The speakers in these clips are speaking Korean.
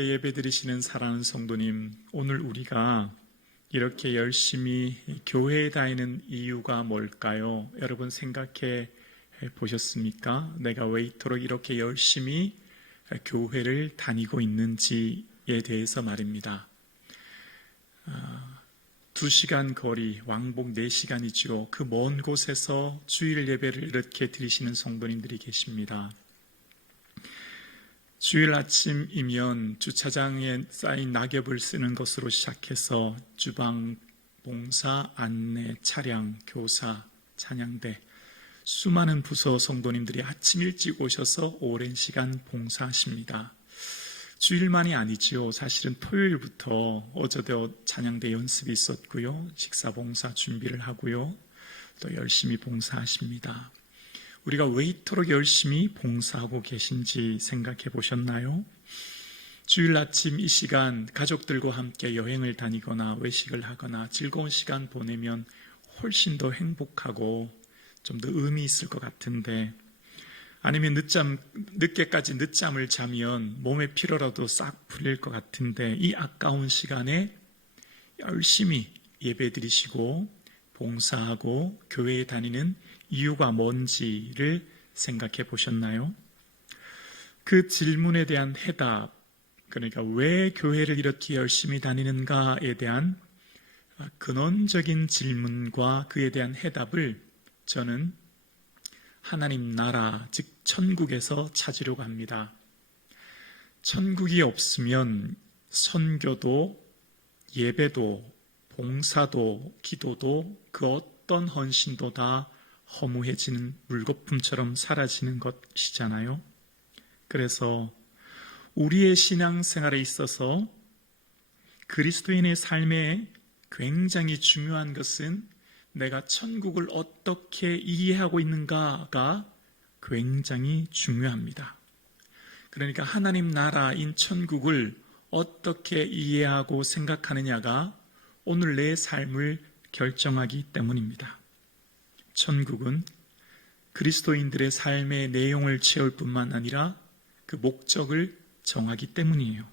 교회 예배 드리시는 사랑하는 성도님, 오늘 우리가 이렇게 열심히 교회에 다니는 이유가 뭘까요? 여러분 생각해 보셨습니까? 내가 왜 이토록 이렇게 열심히 교회를 다니고 있는지에 대해서 말입니다. 2시간 거리, 왕복 4시간이죠. 그 먼 곳에서 주일 예배를 이렇게 드리시는 성도님들이 계십니다. 주일 아침이면 주차장에 쌓인 낙엽을 쓰는 것으로 시작해서 주방, 봉사, 안내, 차량, 교사, 찬양대, 수많은 부서 성도님들이 아침 일찍 오셔서 오랜 시간 봉사하십니다. 주일만이 아니지요. 사실은 토요일부터 어제도 찬양대 연습이 있었고요. 식사 봉사 준비를 하고요. 또 열심히 봉사하십니다. 우리가 왜 이토록 열심히 봉사하고 계신지 생각해 보셨나요? 주일 아침 이 시간 가족들과 함께 여행을 다니거나 외식을 하거나 즐거운 시간 보내면 훨씬 더 행복하고 좀 더 의미 있을 것 같은데, 아니면 늦게까지 늦잠을 자면 몸의 피로라도 싹 풀릴 것 같은데, 이 아까운 시간에 열심히 예배 드리시고 봉사하고 교회에 다니는 이유가 뭔지를 생각해 보셨나요? 그 질문에 대한 해답, 그러니까 왜 교회를 이렇게 열심히 다니는가에 대한 근원적인 질문과 그에 대한 해답을 저는 하나님 나라, 즉 천국에서 찾으려고 합니다. 천국이 없으면 선교도, 예배도, 봉사도, 기도도, 그 어떤 헌신도 다 허무해지는 물거품처럼 사라지는 것이잖아요. 그래서 우리의 신앙생활에 있어서 그리스도인의 삶에 굉장히 중요한 것은 내가 천국을 어떻게 이해하고 있는가가 굉장히 중요합니다. 그러니까 하나님 나라인 천국을 어떻게 이해하고 생각하느냐가 오늘 내 삶을 결정하기 때문입니다. 천국은 그리스도인들의 삶의 내용을 채울 뿐만 아니라 그 목적을 정하기 때문이에요.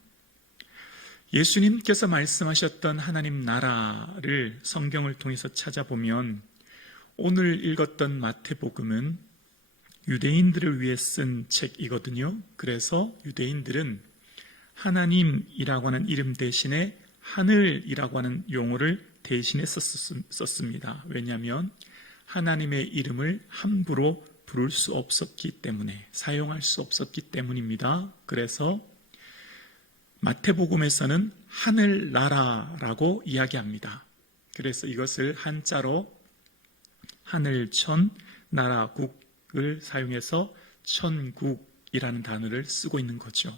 예수님께서 말씀하셨던 하나님 나라를 성경을 통해서 찾아보면 오늘 읽었던 마태복음은 유대인들을 위해 쓴 책이거든요. 그래서 유대인들은 하나님이라고 하는 이름 대신에 하늘이라고 하는 용어를 대신해 썼습니다. 왜냐하면 하나님의 이름을 함부로 부를 수 없었기 때문에, 사용할 수 없었기 때문입니다. 그래서 마태복음에서는 하늘나라라고 이야기합니다. 그래서 이것을 한자로 하늘천 나라국을 사용해서 천국이라는 단어를 쓰고 있는 거죠.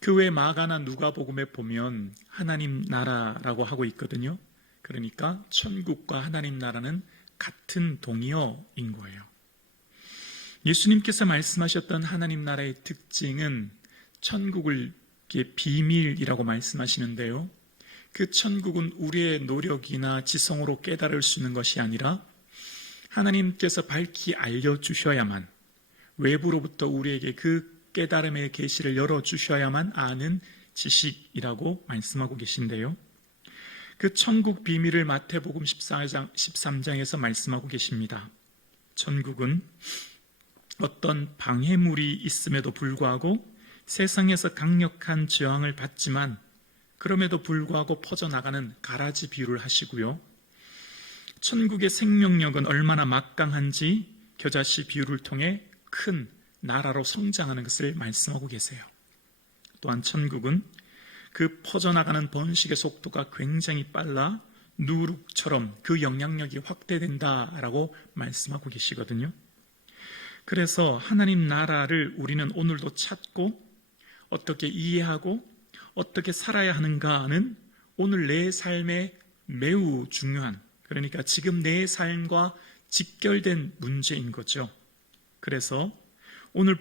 그 외 마가나 누가복음에 보면 하나님 나라라고 하고 있거든요. 그러니까 천국과 하나님 나라는 같은 동의어인 거예요. 예수님께서 말씀하셨던 하나님 나라의 특징은 천국을 비밀이라고 말씀하시는데요. 그 천국은 우리의 노력이나 지성으로 깨달을 수 있는 것이 아니라 하나님께서 밝히 알려주셔야만, 외부로부터 우리에게 그 깨달음의 계시를 열어주셔야만 아는 지식이라고 말씀하고 계신데요. 그 천국 비밀을 마태복음 13장에서 말씀하고 계십니다. 천국은 어떤 방해물이 있음에도 불구하고 세상에서 강력한 저항을 받지만 그럼에도 불구하고 퍼져나가는 가라지 비유를 하시고요. 천국의 생명력은 얼마나 막강한지 겨자씨 비유를 통해 큰 나라로 성장하는 것을 말씀하고 계세요. 또한 천국은 그 퍼져나가는 번식의 속도가 굉장히 빨라 누룩처럼 그 영향력이 확대된다라고 말씀하고 계시거든요. 그래서 하나님 나라를 우리는 오늘도 찾고 어떻게 이해하고 어떻게 살아야 하는가는 오늘 내 삶에 매우 중요한, 그러니까 지금 내 삶과 직결된 문제인 거죠. 그래서 오늘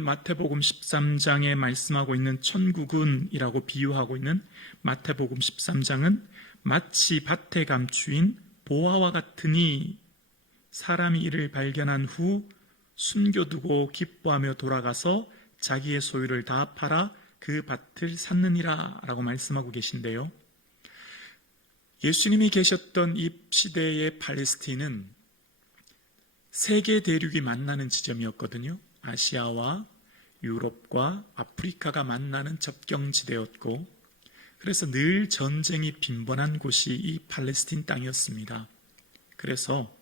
마태복음 13장에 말씀하고 있는 천국은이라고 비유하고 있는 마태복음 13장은 마치 밭에 감추인 보화와 같으니 사람이 이를 발견한 후 숨겨두고 기뻐하며 돌아가서 자기의 소유를 다 팔아 그 밭을 샀느니라 라고 말씀하고 계신데요. 예수님이 계셨던 이 시대의 팔레스틴은 세계 대륙이 만나는 지점이었거든요. 아시아와 유럽과 아프리카가 만나는 접경지대였고, 그래서 늘 전쟁이 빈번한 곳이 이 팔레스틴 땅이었습니다. 그래서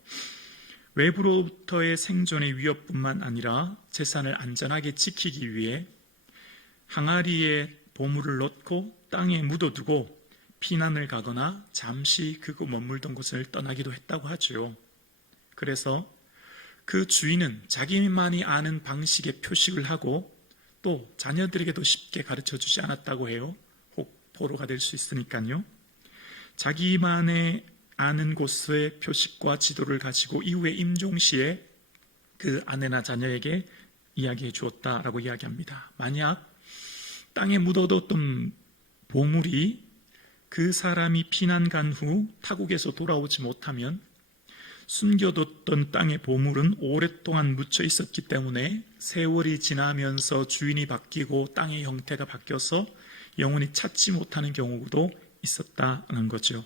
외부로부터의 생존의 위협뿐만 아니라 재산을 안전하게 지키기 위해 항아리에 보물을 넣고 땅에 묻어두고 피난을 가거나 잠시 그곳 머물던 곳을 떠나기도 했다고 하죠. 그래서 그 주인은 자기만이 아는 방식의 표식을 하고 또 자녀들에게도 쉽게 가르쳐주지 않았다고 해요. 혹 포로가 될 수 있으니까요. 자기만의 아는 곳의 표식과 지도를 가지고 이후에 임종시에 그 아내나 자녀에게 이야기해 주었다라고 이야기합니다. 만약 땅에 묻어뒀던 보물이 그 사람이 피난 간 후 타국에서 돌아오지 못하면 숨겨뒀던 땅의 보물은 오랫동안 묻혀 있었기 때문에 세월이 지나면서 주인이 바뀌고 땅의 형태가 바뀌어서 영원히 찾지 못하는 경우도 있었다는 거죠.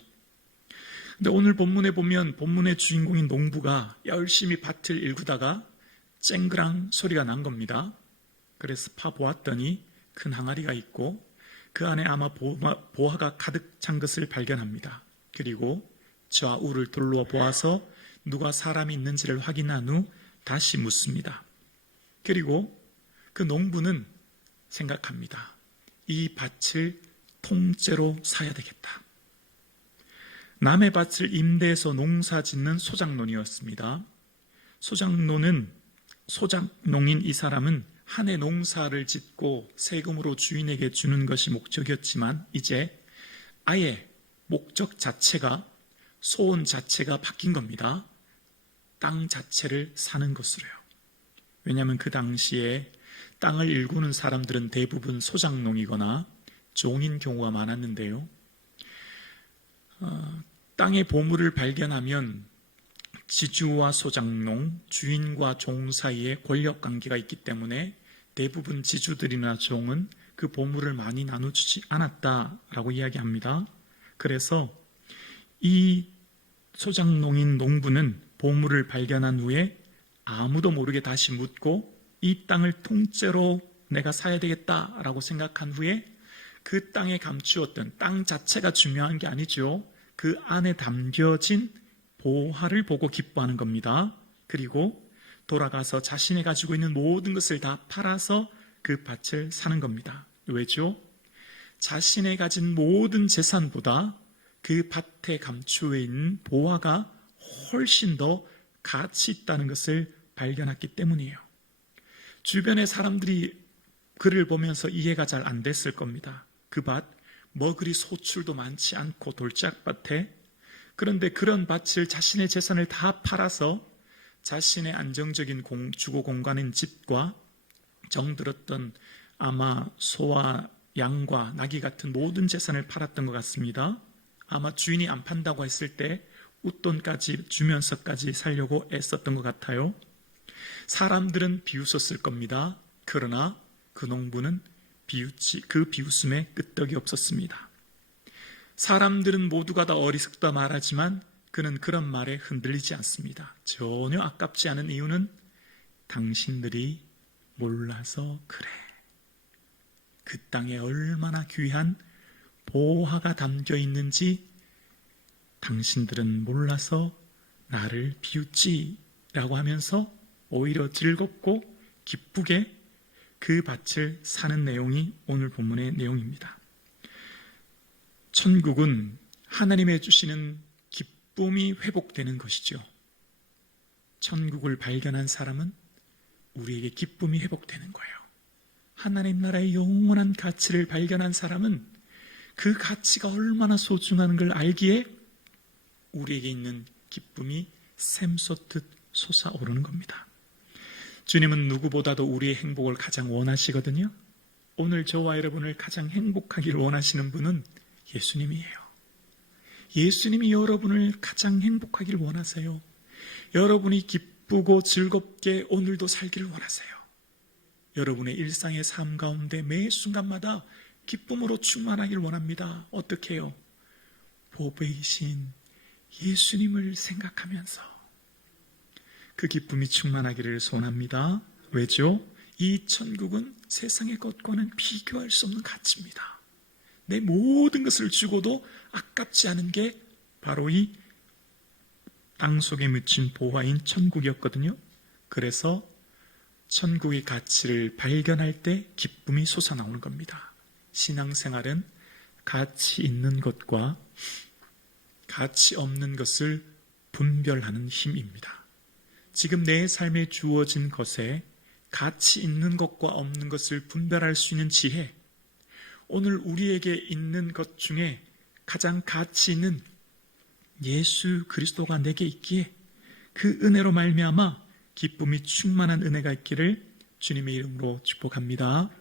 근데 오늘 본문에 보면 본문의 주인공인 농부가 열심히 밭을 일구다가 쨍그랑 소리가 난 겁니다. 그래서 파보았더니 큰 항아리가 있고 그 안에 아마 보화가 가득 찬 것을 발견합니다. 그리고 좌우를 둘러 보아서 누가 사람이 있는지를 확인한 후 다시 묻습니다. 그리고 그 농부는 생각합니다. 이 밭을 통째로 사야 되겠다. 남의 밭을 임대해서 농사 짓는 소작농이었습니다. 소작농인 이 사람은 한 해 농사를 짓고 세금으로 주인에게 주는 것이 목적이었지만 이제 아예 목적 자체가 소원 자체가 바뀐 겁니다. 땅 자체를 사는 것으로요. 왜냐하면 그 당시에 땅을 일구는 사람들은 대부분 소작농이거나 종인 경우가 많았는데요. 땅의 보물을 발견하면 지주와 소작농, 주인과 종 사이에 권력관계가 있기 때문에 대부분 지주들이나 종은 그 보물을 많이 나눠주지 않았다라고 이야기합니다. 그래서 이 소작농인 농부는 보물을 발견한 후에 아무도 모르게 다시 묻고 이 땅을 통째로 내가 사야 되겠다라고 생각한 후에 그 땅에 감추었던 땅 자체가 중요한 게 아니죠. 그 안에 담겨진 보화를 보고 기뻐하는 겁니다. 그리고 돌아가서 자신이 가지고 있는 모든 것을 다 팔아서 그 밭을 사는 겁니다. 왜죠? 자신의 가진 모든 재산보다 그 밭에 감추어 있는 보화가 훨씬 더 가치 있다는 것을 발견했기 때문이에요. 주변의 사람들이 그를 보면서 이해가 잘 안 됐을 겁니다. 그 밭, 그리 소출도 많지 않고 돌짝밭에, 그런데 그런 밭을 자신의 재산을 다 팔아서 자신의 안정적인 주거 공간인 집과 정들었던 아마 소와 양과 나귀 같은 모든 재산을 팔았던 것 같습니다. 아마 주인이 안 판다고 했을 때 웃돈까지 주면서까지 살려고 애썼던 것 같아요. 사람들은 비웃었을 겁니다. 그러나 그 농부는 그 비웃음에 끄떡이 없었습니다. 사람들은 모두가 다 어리석다 말하지만 그는 그런 말에 흔들리지 않습니다. 전혀 아깝지 않은 이유는 당신들이 몰라서 그래. 그 땅에 얼마나 귀한 보화가 담겨 있는지 당신들은 몰라서 나를 비웃지 라고 하면서 오히려 즐겁고 기쁘게 그 밭을 사는 내용이 오늘 본문의 내용입니다. 천국은 하나님의 주시는 기쁨이 회복되는 것이죠. 천국을 발견한 사람은 우리에게 기쁨이 회복되는 거예요. 하나님 나라의 영원한 가치를 발견한 사람은 그 가치가 얼마나 소중한 걸 알기에 우리에게 있는 기쁨이 샘솟듯 솟아오르는 겁니다. 주님은 누구보다도 우리의 행복을 가장 원하시거든요. 오늘 저와 여러분을 가장 행복하기를 원하시는 분은 예수님이에요. 예수님이 여러분을 가장 행복하기를 원하세요. 여러분이 기쁘고 즐겁게 오늘도 살기를 원하세요. 여러분의 일상의 삶 가운데 매 순간마다 기쁨으로 충만하길 원합니다. 어떻게 해요? 보배이신 예수님을 생각하면서 그 기쁨이 충만하기를 소원합니다. 왜죠? 이 천국은 세상의 것과는 비교할 수 없는 가치입니다. 내 모든 것을 주고도 아깝지 않은 게 바로 이 땅속에 묻힌 보화인 천국이었거든요. 그래서 천국의 가치를 발견할 때 기쁨이 솟아나오는 겁니다. 신앙생활은 가치 있는 것과 가치 없는 것을 분별하는 힘입니다. 지금 내 삶에 주어진 것에 가치 있는 것과 없는 것을 분별할 수 있는 지혜, 오늘 우리에게 있는 것 중에 가장 가치 있는 예수 그리스도가 내게 있기에 그 은혜로 말미암아 기쁨이 충만한 은혜가 있기를 주님의 이름으로 축복합니다.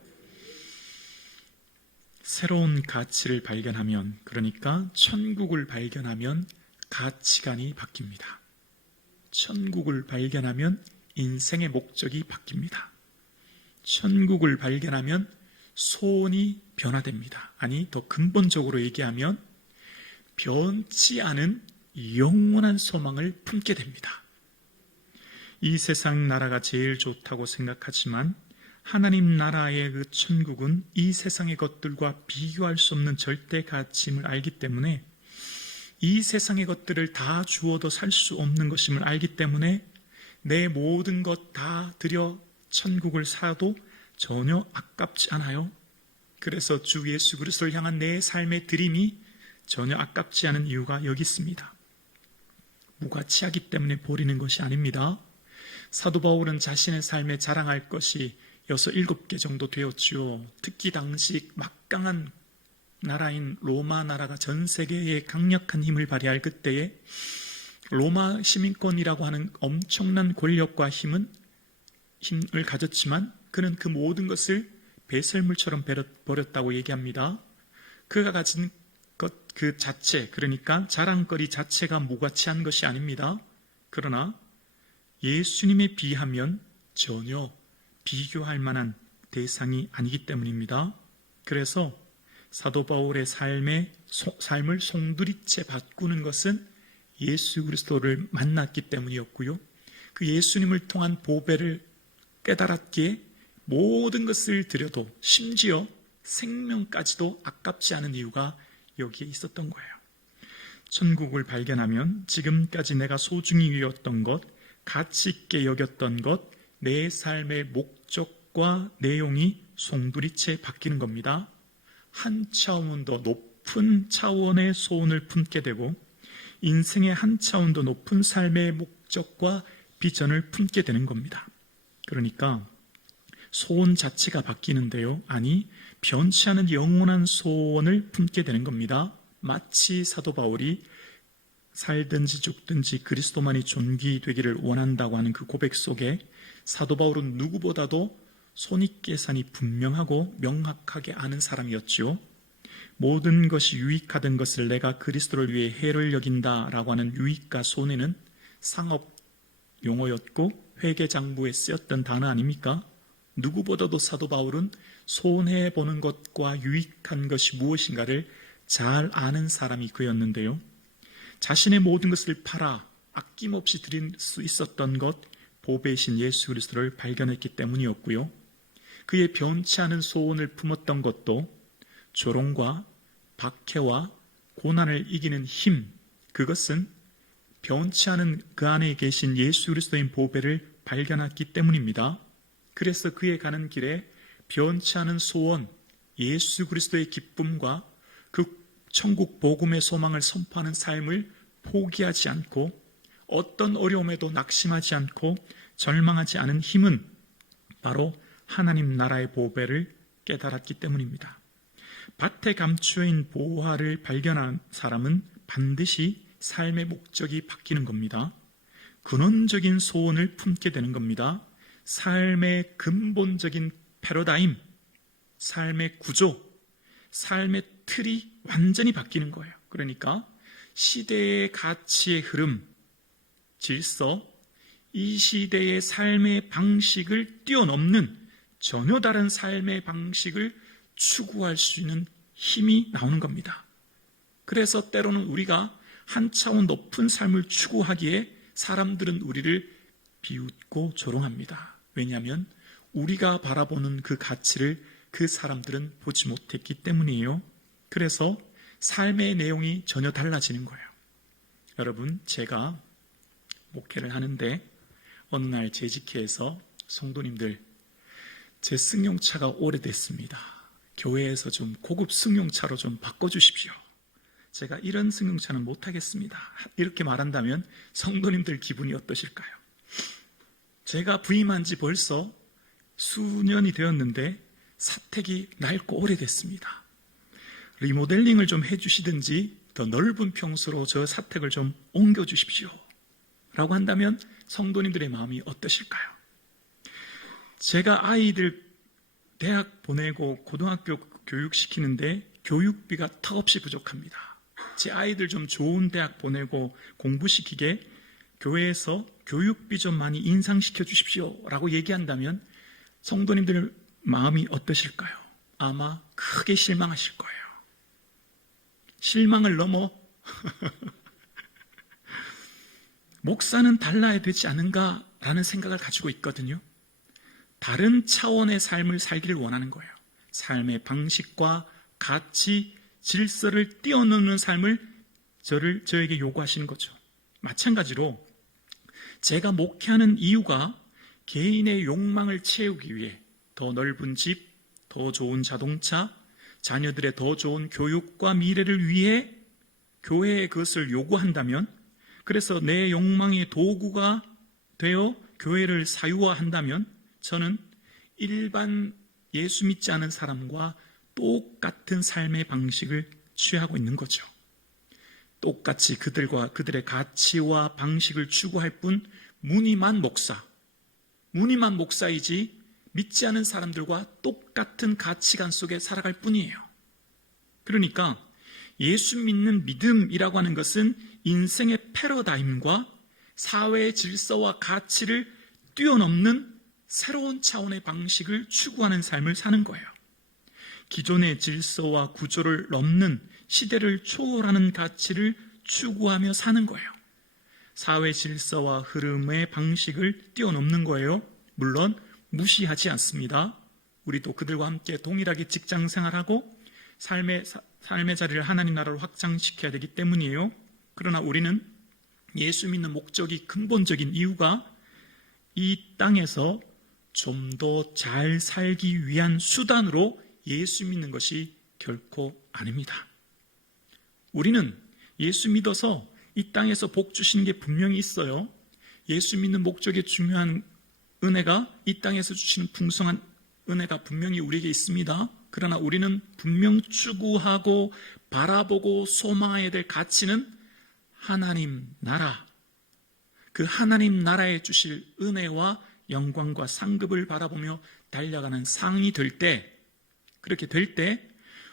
새로운 가치를 발견하면, 그러니까 천국을 발견하면 가치관이 바뀝니다. 천국을 발견하면 인생의 목적이 바뀝니다. 천국을 발견하면 소원이 변화됩니다. 아니, 더 근본적으로 얘기하면 변치 않은 영원한 소망을 품게 됩니다. 이 세상 나라가 제일 좋다고 생각하지만 하나님 나라의 그 천국은 이 세상의 것들과 비교할 수 없는 절대 가치임을 알기 때문에, 이 세상의 것들을 다 주어도 살 수 없는 것임을 알기 때문에 내 모든 것 다 들여 천국을 사도 전혀 아깝지 않아요. 그래서 주 예수 그리스도를 향한 내 삶의 드림이 전혀 아깝지 않은 이유가 여기 있습니다. 무가치하기 때문에 버리는 것이 아닙니다. 사도 바울은 자신의 삶에 자랑할 것이 6, 7개 정도 되었지요. 특히 당시 막강한 나라인 로마 나라가 전 세계에 강력한 힘을 발휘할 그때에 로마 시민권이라고 하는 엄청난 권력과 힘을 가졌지만 그는 그 모든 것을 배설물처럼 버렸다고 얘기합니다. 그가 가진 것 그 자체, 그러니까 자랑거리 자체가 무가치한 것이 아닙니다. 그러나 예수님에 비하면 전혀 비교할 만한 대상이 아니기 때문입니다. 그래서 사도 바울의 삶을 송두리째 바꾸는 것은 예수 그리스도를 만났기 때문이었고요. 그 예수님을 통한 보배를 깨달았기에 모든 것을 드려도 심지어 생명까지도 아깝지 않은 이유가 여기에 있었던 거예요. 천국을 발견하면 지금까지 내가 소중히 여겼던 것, 가치 있게 여겼던 것, 내 삶의 목적과 내용이 송두리째 바뀌는 겁니다. 한 차원 더 높은 차원의 소원을 품게 되고 인생의 한 차원 더 높은 삶의 목적과 비전을 품게 되는 겁니다. 그러니까 소원 자체가 바뀌는데요. 아니, 변치 않은 영원한 소원을 품게 되는 겁니다. 마치 사도 바울이 살든지 죽든지 그리스도만이 존귀되기를 원한다고 하는 그 고백 속에 사도 바울은 누구보다도 손익계산이 분명하고 명확하게 아는 사람이었죠. 모든 것이 유익하던 것을 내가 그리스도를 위해 해를 여긴다라고 하는 유익과 손해는 상업 용어였고 회계장부에 쓰였던 단어 아닙니까? 누구보다도 사도 바울은 손해보는 것과 유익한 것이 무엇인가를 잘 아는 사람이 그였는데요. 자신의 모든 것을 팔아 아낌없이 드릴 수 있었던 것, 보배이신 예수 그리스도를 발견했기 때문이었고요. 그의 변치 않은 소원을 품었던 것도 조롱과 박해와 고난을 이기는 힘, 그것은 변치 않은 그 안에 계신 예수 그리스도인 보배를 발견했기 때문입니다. 그래서 그의 가는 길에 변치 않은 소원, 예수 그리스도의 기쁨과 그 천국 복음의 소망을 선포하는 삶을 포기하지 않고 어떤 어려움에도 낙심하지 않고 절망하지 않은 힘은 바로 하나님 나라의 보배를 깨달았기 때문입니다. 밭에 감추어 있는 보화를 발견한 사람은 반드시 삶의 목적이 바뀌는 겁니다. 근원적인 소원을 품게 되는 겁니다. 삶의 근본적인 패러다임, 삶의 구조, 삶의 틀이 완전히 바뀌는 거예요. 그러니까 시대의 가치의 흐름, 질서, 이 시대의 삶의 방식을 뛰어넘는 전혀 다른 삶의 방식을 추구할 수 있는 힘이 나오는 겁니다. 그래서 때로는 우리가 한 차원 높은 삶을 추구하기에 사람들은 우리를 비웃고 조롱합니다. 왜냐하면 우리가 바라보는 그 가치를 그 사람들은 보지 못했기 때문이에요. 그래서 삶의 내용이 전혀 달라지는 거예요. 여러분, 제가 목회를 하는데 어느 날 재직회에서 성도님들, 제 승용차가 오래됐습니다. 교회에서 좀 고급 승용차로 좀 바꿔주십시오. 제가 이런 승용차는 못하겠습니다. 이렇게 말한다면 성도님들 기분이 어떠실까요? 제가 부임한 지 벌써 수년이 되었는데 사택이 낡고 오래됐습니다. 리모델링을 좀 해주시든지 더 넓은 평수로 저 사택을 좀 옮겨주십시오 라고 한다면 성도님들의 마음이 어떠실까요? 제가 아이들 대학 보내고 고등학교 교육시키는데 교육비가 턱없이 부족합니다. 제 아이들 좀 좋은 대학 보내고 공부시키게 교회에서 교육비 좀 많이 인상시켜 주십시오 라고 얘기한다면 성도님들 마음이 어떠실까요? 아마 크게 실망하실 거예요. 실망을 넘어 목사는 달라야 되지 않은가라는 생각을 가지고 있거든요. 다른 차원의 삶을 살기를 원하는 거예요. 삶의 방식과 가치, 질서를 뛰어넘는 삶을 저에게 요구하시는 거죠. 마찬가지로 제가 목회하는 이유가 개인의 욕망을 채우기 위해 더 넓은 집, 더 좋은 자동차, 자녀들의 더 좋은 교육과 미래를 위해 교회에 그것을 요구한다면, 그래서 내 욕망의 도구가 되어 교회를 사유화한다면 저는 일반 예수 믿지 않은 사람과 똑같은 삶의 방식을 취하고 있는 거죠. 똑같이 그들의 가치와 방식을 추구할 뿐 무늬만 목사이지 믿지 않은 사람들과 똑같은 가치관 속에 살아갈 뿐이에요. 그러니까 예수 믿는 믿음이라고 하는 것은 인생의 패러다임과 사회의 질서와 가치를 뛰어넘는 새로운 차원의 방식을 추구하는 삶을 사는 거예요. 기존의 질서와 구조를 넘는 시대를 초월하는 가치를 추구하며 사는 거예요. 사회 질서와 흐름의 방식을 뛰어넘는 거예요. 물론 무시하지 않습니다. 우리도 그들과 함께 동일하게 직장 생활하고 삶의 자리를 하나님 나라로 확장시켜야 되기 때문이에요. 그러나 우리는 예수 믿는 목적이 근본적인 이유가 이 땅에서 좀 더 잘 살기 위한 수단으로 예수 믿는 것이 결코 아닙니다. 우리는 예수 믿어서 이 땅에서 복 주시는 게 분명히 있어요. 예수 믿는 목적의 중요한 은혜가 이 땅에서 주시는 풍성한 은혜가 분명히 우리에게 있습니다. 그러나 우리는 분명 추구하고 바라보고 소망해야 될 가치는 하나님 나라, 그 하나님 나라에 주실 은혜와 영광과 상급을 바라보며 달려가는 상이 될 때, 그렇게 될 때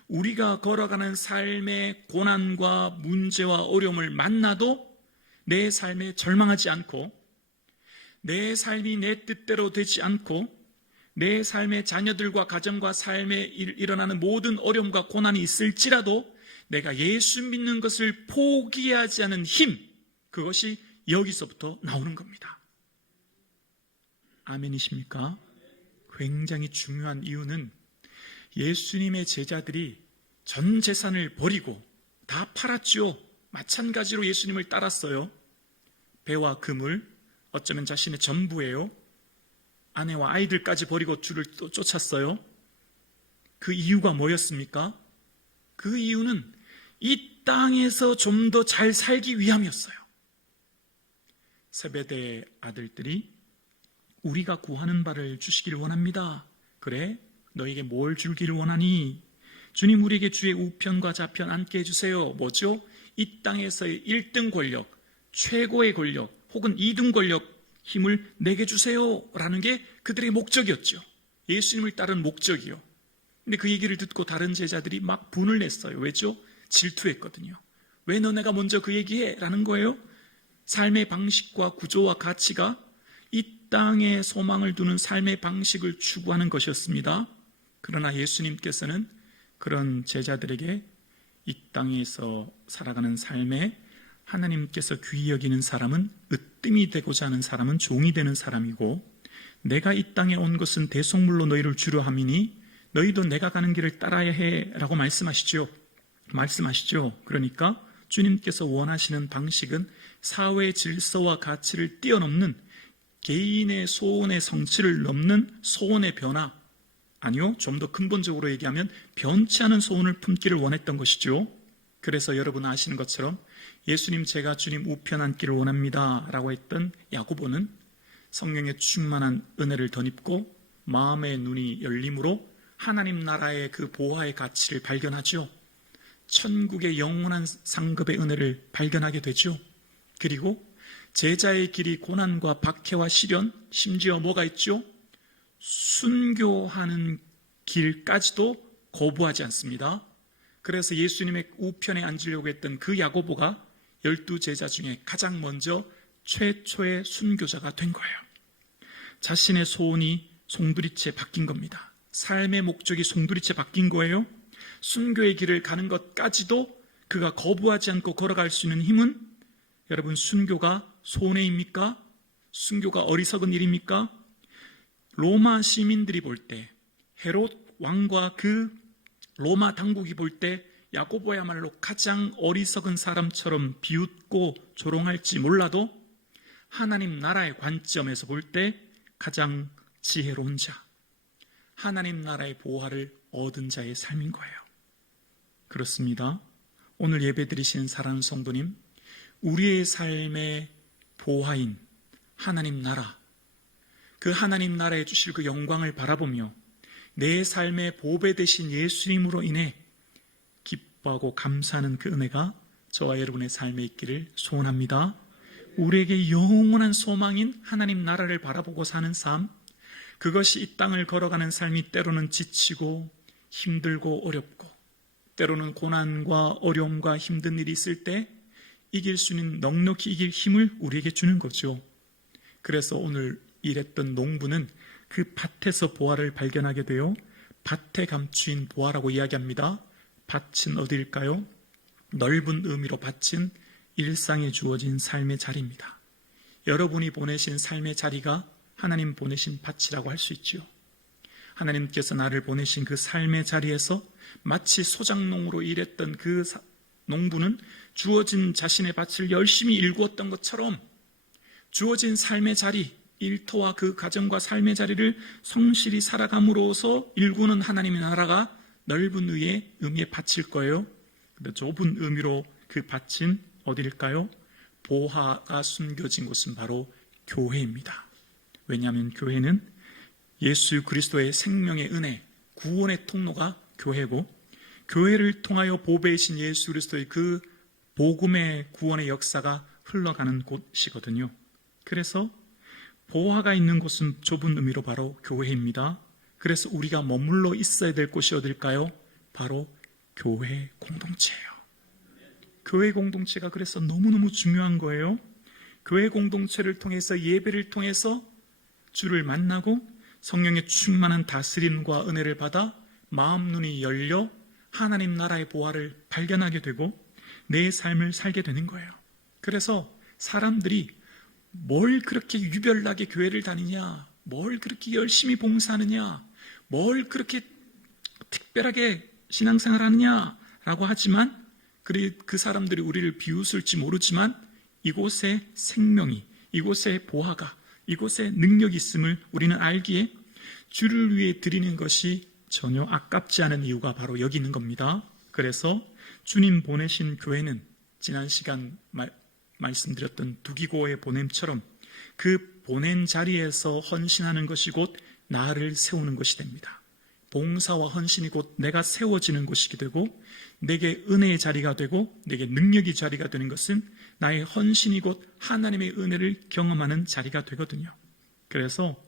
우리가 걸어가는 삶의 고난과 문제와 어려움을 만나도 내 삶에 절망하지 않고, 내 삶이 내 뜻대로 되지 않고, 내 삶의 자녀들과 가정과 삶에 일어나는 모든 어려움과 고난이 있을지라도 내가 예수 믿는 것을 포기하지 않은 힘, 그것이 여기서부터 나오는 겁니다. 아멘이십니까? 굉장히 중요한 이유는 예수님의 제자들이 전 재산을 버리고 다 팔았죠. 마찬가지로 예수님을 따랐어요. 배와 금을, 어쩌면 자신의 전부예요. 아내와 아이들까지 버리고 주를 또 쫓았어요. 그 이유가 뭐였습니까? 그 이유는 이 땅에서 좀 더 잘 살기 위함이었어요. 세베대의 아들들이 우리가 구하는 바를 주시기를 원합니다. 그래? 너에게 뭘 주기를 원하니? 주님, 우리에게 주의 우편과 좌편 앉게 해주세요. 뭐죠? 이 땅에서의 1등 권력, 최고의 권력, 혹은 2등 권력 힘을 내게 주세요 라는 게 그들의 목적이었죠. 예수님을 따른 목적이요. 근데 그 얘기를 듣고 다른 제자들이 막 분을 냈어요. 왜죠? 질투했거든요. 왜 너네가 먼저 그 얘기해? 라는 거예요. 삶의 방식과 구조와 가치가 이 땅에 소망을 두는 삶의 방식을 추구하는 것이었습니다. 그러나 예수님께서는 그런 제자들에게 이 땅에서 살아가는 삶에 하나님께서 귀히 여기는 사람은 으뜸이 되고자 하는 사람은 종이 되는 사람이고, 내가 이 땅에 온 것은 대속물로 너희를 주려 함이니 너희도 내가 가는 길을 따라야 해 라고 말씀하시죠. 그러니까 주님께서 원하시는 방식은 사회 질서와 가치를 뛰어넘는, 개인의 소원의 성취를 넘는 소원의 변화, 아니요, 좀 더 근본적으로 얘기하면 변치 않은 소원을 품기를 원했던 것이죠. 그래서 여러분 아시는 것처럼 예수님, 제가 주님 우편 앉기를 원합니다 라고 했던 야고보는 성령의 충만한 은혜를 덧입고 마음의 눈이 열림으로 하나님 나라의 그 보화의 가치를 발견하죠. 천국의 영원한 상급의 은혜를 발견하게 되죠. 그리고 제자의 길이 고난과 박해와 시련, 심지어 뭐가 있죠? 순교하는 길까지도 거부하지 않습니다. 그래서 예수님의 우편에 앉으려고 했던 그 야고보가 12제자 중에 가장 먼저 최초의 순교자가 된 거예요. 자신의 소원이 송두리째 바뀐 겁니다. 삶의 목적이 송두리째 바뀐 거예요. 순교의 길을 가는 것까지도 그가 거부하지 않고 걸어갈 수 있는 힘은, 여러분, 순교가 손해입니까? 순교가 어리석은 일입니까? 로마 시민들이 볼 때, 헤롯 왕과 그 로마 당국이 볼 때 야고보야말로 가장 어리석은 사람처럼 비웃고 조롱할지 몰라도 하나님 나라의 관점에서 볼 때 가장 지혜로운 자, 하나님 나라의 보화를 얻은 자의 삶인 거예요. 그렇습니다. 오늘 예배드리시는 사랑하는 성도님, 우리의 삶의 보화인 하나님 나라, 그 하나님 나라에 주실 그 영광을 바라보며 내 삶의 보배 되신 예수님으로 인해 기뻐하고 감사하는 그 은혜가 저와 여러분의 삶에 있기를 소원합니다. 우리에게 영원한 소망인 하나님 나라를 바라보고 사는 삶, 그것이 이 땅을 걸어가는 삶이 때로는 지치고 힘들고 어렵고, 때로는 고난과 어려움과 힘든 일이 있을 때 이길 수 있는, 넉넉히 이길 힘을 우리에게 주는 거죠. 그래서 오늘 일했던 농부는 그 밭에서 보화를 발견하게 되어 밭에 감추인 보화라고 이야기합니다. 밭은 어디일까요? 넓은 의미로 밭은 일상에 주어진 삶의 자리입니다. 여러분이 보내신 삶의 자리가 하나님 보내신 밭이라고 할 수 있죠. 하나님께서 나를 보내신 그 삶의 자리에서 마치 소작농으로 일했던 그 농부는 주어진 자신의 밭을 열심히 일구었던 것처럼 주어진 삶의 자리, 일터와 그 가정과 삶의 자리를 성실히 살아감으로써 일구는 하나님의 나라가 넓은 의미의 밭일 거예요. 근데 좁은 의미로 그 밭은 어디일까요? 보화가 숨겨진 곳은 바로 교회입니다. 왜냐하면 교회는 예수 그리스도의 생명의 은혜, 구원의 통로가 교회고, 교회를 통하여 보배이신 예수 그리스도의 그 복음의 구원의 역사가 흘러가는 곳이거든요. 그래서 보화가 있는 곳은 좁은 의미로 바로 교회입니다. 그래서 우리가 머물러 있어야 될 곳이 어딜까요? 바로 교회 공동체예요. 교회 공동체가 그래서 너무너무 중요한 거예요. 교회 공동체를 통해서, 예배를 통해서 주를 만나고 성령의 충만한 다스림과 은혜를 받아 마음 눈이 열려 하나님 나라의 보화를 발견하게 되고 내 삶을 살게 되는 거예요. 그래서 사람들이 뭘 그렇게 유별나게 교회를 다니냐, 뭘 그렇게 열심히 봉사하느냐, 뭘 그렇게 특별하게 신앙생활 하느냐라고 하지만, 그 사람들이 우리를 비웃을지 모르지만 이곳에 생명이, 이곳에 보화가, 이곳에 능력이 있음을 우리는 알기에 주를 위해 드리는 것이 전혀 아깝지 않은 이유가 바로 여기 있는 겁니다. 그래서 주님 보내신 교회는 지난 시간 말씀드렸던 두기고의 보냄처럼 그 보낸 자리에서 헌신하는 것이 곧 나를 세우는 것이 됩니다. 봉사와 헌신이 곧 내가 세워지는 곳이 되고, 내게 은혜의 자리가 되고 내게 능력의 자리가 되는 것은 나의 헌신이 곧 하나님의 은혜를 경험하는 자리가 되거든요. 그래서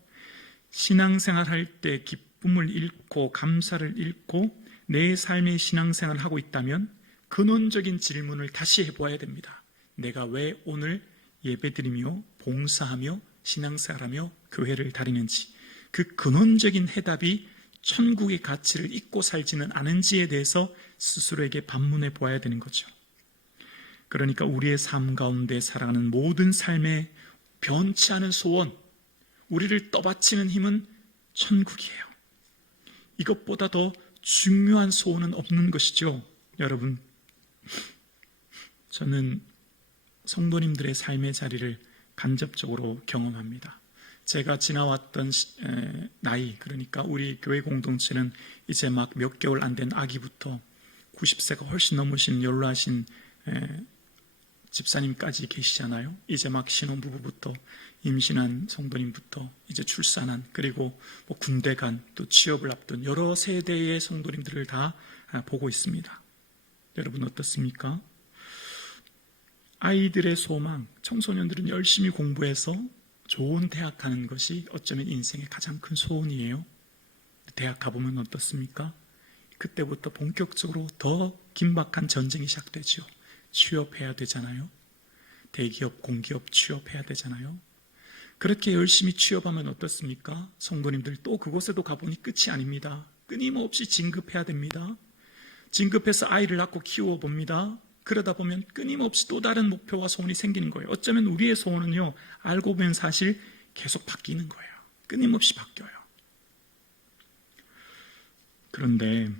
신앙생활 할 때 기쁨을 잃고 감사를 잃고 내 삶의 신앙생활을 하고 있다면 근원적인 질문을 다시 해보아야 됩니다. 내가 왜 오늘 예배드리며 봉사하며 신앙생활하며 교회를 다니는지, 그 근원적인 해답이 천국의 가치를 잊고 살지는 않은지에 대해서 스스로에게 반문해 보아야 되는 거죠. 그러니까 우리의 삶 가운데 살아가는 모든 삶의 변치 않은 소원, 우리를 떠받치는 힘은 천국이에요. 이것보다 더 중요한 소원은 없는 것이죠. 여러분, 저는 성도님들의 삶의 자리를 간접적으로 경험합니다. 제가 지나왔던 나이, 그러니까 우리 교회 공동체는 이제 막 몇 개월 안 된 아기부터 90세가 훨씬 넘으신 연로하신 집사님까지 계시잖아요. 이제 막 신혼부부부터 임신한 성도님부터 이제 출산한, 그리고 뭐 군대 간, 또 취업을 앞둔 여러 세대의 성도님들을 다 보고 있습니다. 여러분 어떻습니까? 아이들의 소망, 청소년들은 열심히 공부해서 좋은 대학 가는 것이 어쩌면 인생의 가장 큰 소원이에요. 대학 가보면 어떻습니까? 그때부터 본격적으로 더 긴박한 전쟁이 시작되죠. 취업해야 되잖아요. 대기업, 공기업 취업해야 되잖아요. 그렇게 열심히 취업하면 어떻습니까? 성도님들 또 그곳에도 가보니 끝이 아닙니다. 끊임없이 진급해야 됩니다. 진급해서 아이를 낳고 키워봅니다. 그러다 보면 끊임없이 또 다른 목표와 소원이 생기는 거예요. 어쩌면 우리의 소원은요, 알고 보면 사실 계속 바뀌는 거예요. 끊임없이 바뀌어요. 그런데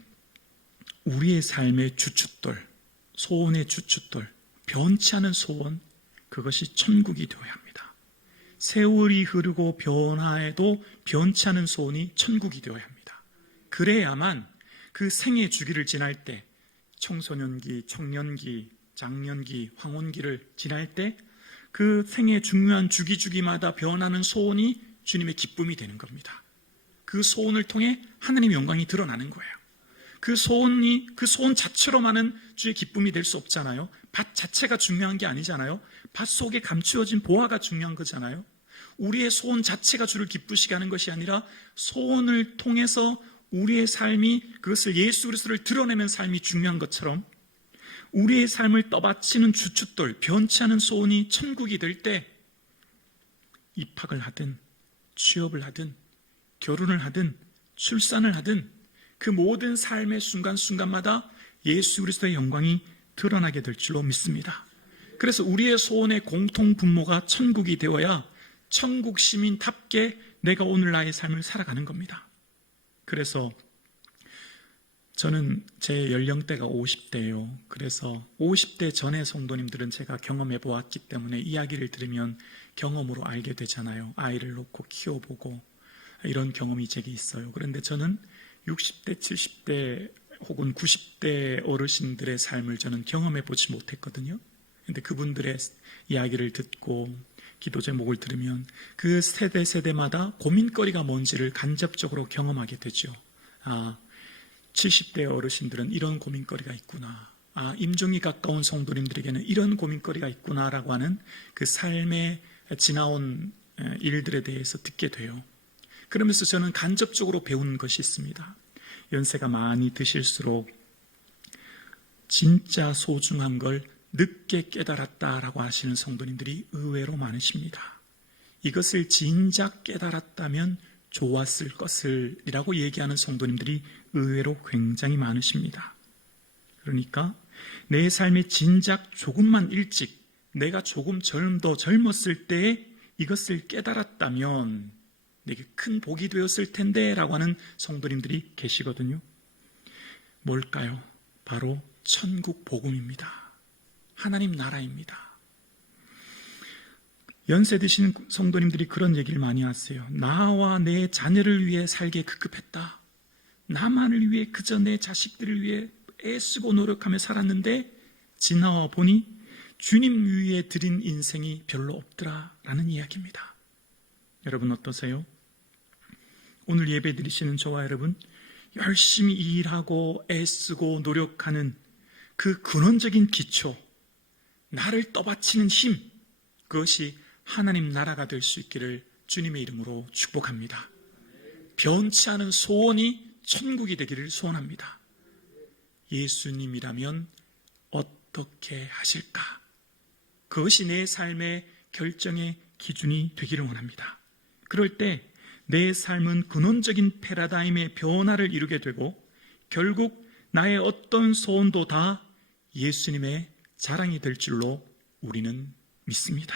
우리의 삶의 주춧돌, 소원의 주춧돌, 변치 않은 소원, 그것이 천국이 되어야 합니다. 세월이 흐르고 변화해도 변치 않은 소원이 천국이 되어야 합니다. 그래야만 그 생의 주기를 지날 때, 청소년기, 청년기, 장년기, 황혼기를 지날 때 그 생의 중요한 주기마다 변하는 소원이 주님의 기쁨이 되는 겁니다. 그 소원을 통해 하나님의 영광이 드러나는 거예요. 그 소원 자체로만은 주의 기쁨이 될 수 없잖아요. 밭 자체가 중요한 게 아니잖아요. 밭 속에 감추어진 보화가 중요한 거잖아요. 우리의 소원 자체가 주를 기쁘시게 하는 것이 아니라 소원을 통해서 우리의 삶이, 그것을 예수 그리스도를 드러내는 삶이 중요한 것처럼 우리의 삶을 떠받치는 주춧돌, 변치 않은 소원이 천국이 될 때 입학을 하든 취업을 하든 결혼을 하든 출산을 하든 그 모든 삶의 순간순간마다 예수 그리스도의 영광이 드러나게 될 줄로 믿습니다. 그래서 우리의 소원의 공통 분모가 천국이 되어야 천국 시민답게 내가 오늘 나의 삶을 살아가는 겁니다. 그래서 저는 제 연령대가 50대예요. 그래서 50대 전의 성도님들은 제가 경험해 보았기 때문에 이야기를 들으면 경험으로 알게 되잖아요. 아이를 놓고 키워보고 이런 경험이 제게 있어요. 그런데 저는 60대, 70대 혹은 90대 어르신들의 삶을 저는 경험해 보지 못했거든요. 그런데 그분들의 이야기를 듣고 기도 제목을 들으면 그 세대마다 고민거리가 뭔지를 간접적으로 경험하게 되죠. 70대 어르신들은 이런 고민거리가 있구나. 임종이 가까운 성도님들에게는 이런 고민거리가 있구나라고 하는 그 삶에 지나온 일들에 대해서 듣게 돼요. 그러면서 저는 간접적으로 배운 것이 있습니다. 연세가 많이 드실수록 진짜 소중한 걸 늦게 깨달았다라고 하시는 성도님들이 의외로 많으십니다. 이것을 진작 깨달았다면 좋았을 것을이라고 얘기하는 성도님들이 의외로 굉장히 많으십니다. 그러니까 내 삶의 진작 조금만 일찍, 내가 조금 더 젊었을 때에 이것을 깨달았다면 내게 큰 복이 되었을 텐데 라고 하는 성도님들이 계시거든요. 뭘까요? 바로 천국 복음입니다. 하나님 나라입니다. 연세 드신 성도님들이 그런 얘기를 많이 하세요. 나와 내 자녀를 위해 살기에 급급했다. 나만을 위해, 그저 내 자식들을 위해 애쓰고 노력하며 살았는데 지나와 보니 주님 위에 드린 인생이 별로 없더라라는 이야기입니다. 여러분 어떠세요? 오늘 예배 드리시는 저와 여러분, 열심히 일하고 애쓰고 노력하는 그 근원적인 기초, 나를 떠받치는 힘, 그것이 하나님 나라가 될 수 있기를 주님의 이름으로 축복합니다. 변치 않은 소원이 천국이 되기를 소원합니다. 예수님이라면 어떻게 하실까? 그것이 내 삶의 결정의 기준이 되기를 원합니다. 그럴 때 내 삶은 근원적인 패러다임의 변화를 이루게 되고 결국 나의 어떤 소원도 다 예수님의 자랑이 될 줄로 우리는 믿습니다.